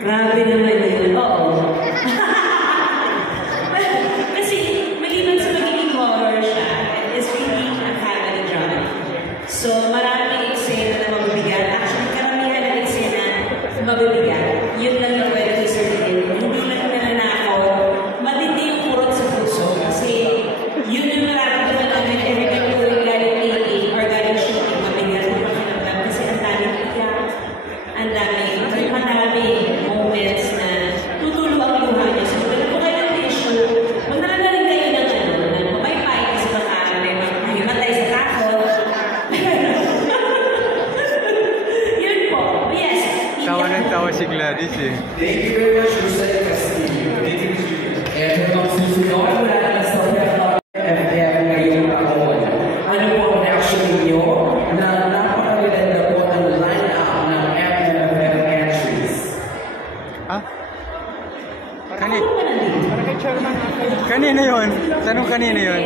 Grabe naman yun. Oo. Kasi, maliban sa magiging horror siya, it's really a family drama. So, maraming eksena na mabibigat. Actually, karamihan ng eksena na mabibigat. Yun lang yung pwede ko sabihin. Hindi lang nananakot. Matindi yung kurot sa puso. Kasi, yun yung nararamdaman namin every time yung galing AA or galing shooting, mabigat yung pakiramdam. Kasi ang daming iyak, ang daming moments na tutulo ang luha niya. So, kung kayo ng tissue, magdala na rin kayo ng mamaypay kasi baka may mahimatay sa takot. Yun po. Yes. Tawa ng tawa si Gladys eh. Thank you very much, Rosette Castillo. And kung susunod, wala na sa FF ngayong taon. Ano po ang reaction ninyo na napakaganda po ang line-up ng FFF entries? Ah? Kanina yun? Tanong kanina yun?